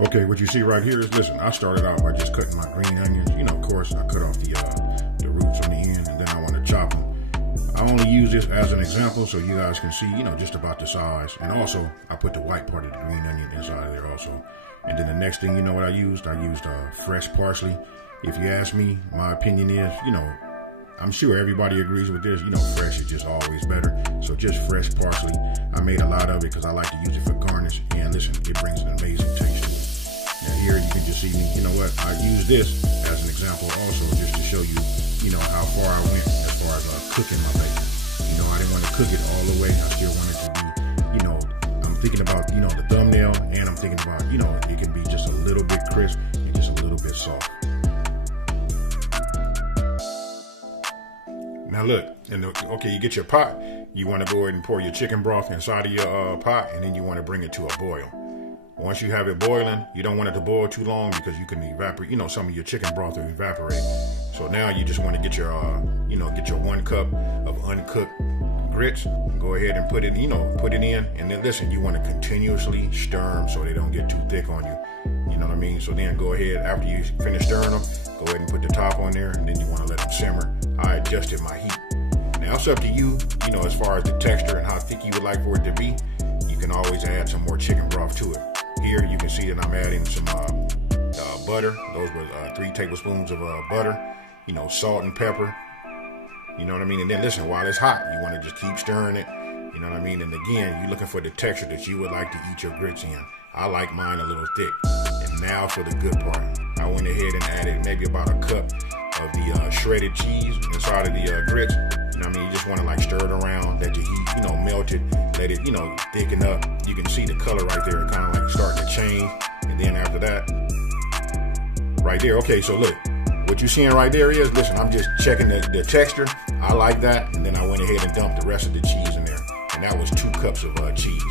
Okay, what you see right here is, listen, I started out by just cutting my green onions. You know, of course, I cut off the roots on the end, and then I want to chop them. I only use this as an example so you guys can see, you know, just about the size. And also, I put the white part of the green onion inside of there also. And then the next thing, you know what I used? I used fresh parsley. If you ask me, my opinion is, you know, I'm sure everybody agrees with this. You know, fresh is just always better. So just fresh parsley. I made a lot of it because I like to use it for garnish. And listen, it brings an amazing taste to it. Now here you can just see me, you know what, I use this as an example also just to show you, you know, how far I went as far as cooking my bacon. You know, I didn't want to cook it all the way. I still wanted to be, you know, I'm thinking about, you know, the thumbnail, and I'm thinking about, you know, it can be just a little bit crisp and just a little bit soft. Now look, okay, you get your pot, you want to go ahead and pour your chicken broth inside of your pot, and then you want to bring it to a boil. Once you have it boiling, you don't want it to boil too long because you can evaporate, you know, some of your chicken broth will evaporate. So now you just want to get your, you know, get your 1 cup of uncooked grits. Go ahead and put it, you know, put it in. And then listen, you want to continuously stir them so they don't get too thick on you. You know what I mean? So then go ahead, after you finish stirring them, go ahead and put the top on there, and then you want to let them simmer. I adjusted my heat. Now it's up to you, you know, as far as the texture and how thick you would like for it to be. You can always add some more chicken broth to it. Here you can see that I'm adding some butter. Those were 3 tablespoons of butter, you know, salt and pepper. You know what I mean? And then listen, while it's hot, you want to just keep stirring it. You know what I mean? And again, you're looking for the texture that you would like to eat your grits in. I like mine a little thick. And now for the good part. I went ahead and added maybe about a cup of the shredded cheese inside of the grits. You know what I mean? You just want to like stir it around, let the heat, you know, melt it, let it, you know, thicken up. You can see the color right there, kind of like starting to change. And then after that, right there, okay, so look, what you're seeing right there is, listen, I'm just checking the texture. I like that. And then I went ahead and dumped the rest of the cheese in there. And that was 2 cups of cheese.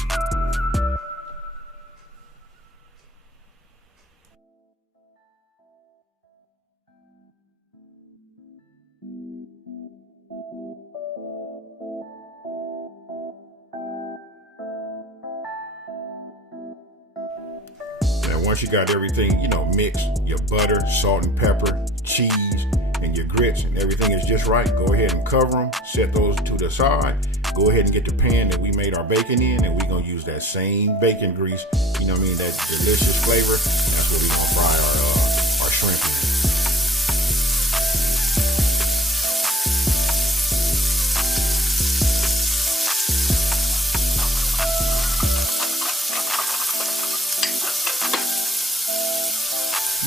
Once you got everything, you know, mixed, your butter, salt and pepper, cheese, and your grits, and everything is just right, go ahead and cover them, set those to the side, go ahead and get the pan that we made our bacon in, and we're going to use that same bacon grease, you know what I mean, that delicious flavor. That's what we're going to fry our shrimp in.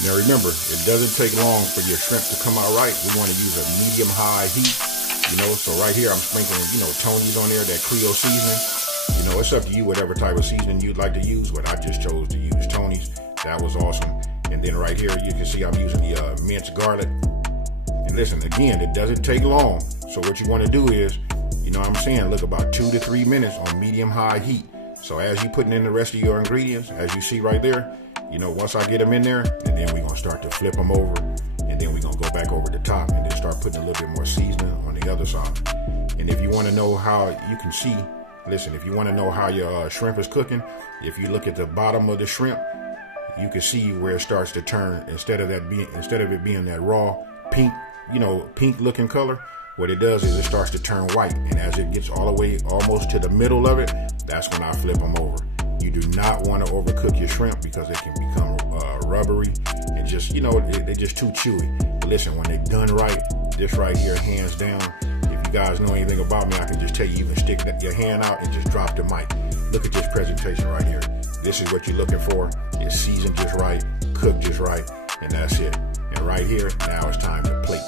Now remember, it doesn't take long for your shrimp to come out right. We want to use a medium-high heat, you know. So right here, I'm sprinkling, you know, Tony's on there, that Creole seasoning. You know, it's up to you, whatever type of seasoning you'd like to use, but I just chose to use Tony's. That was awesome. And then right here, you can see I'm using the minced garlic. And listen, again, it doesn't take long. So what you want to do is, you know what I'm saying, look about 2 to 3 minutes on medium-high heat. So as you're putting in the rest of your ingredients, as you see right there, you know, once I get them in there, and then we're going to start to flip them over, and then we're going to go back over the top and then start putting a little bit more seasoning on the other side. And if you want to know how, you can see, listen, if you want to know how your shrimp is cooking, if you look at the bottom of the shrimp, you can see where it starts to turn, instead of it being that raw pink, you know, pink looking color, what it does is it starts to turn white. And as it gets all the way almost to the middle of it, that's when I flip them over. You do not want to overcook your shrimp because it can become rubbery and just, you know, they're just too chewy. But listen, when they're done right, this right here, hands down, if you guys know anything about me, I can just tell you, even stick your hand out and just drop the mic. Look at this presentation right here. This is what you're looking for. It's seasoned just right, cooked just right, and that's it. And right here, now it's time to plate.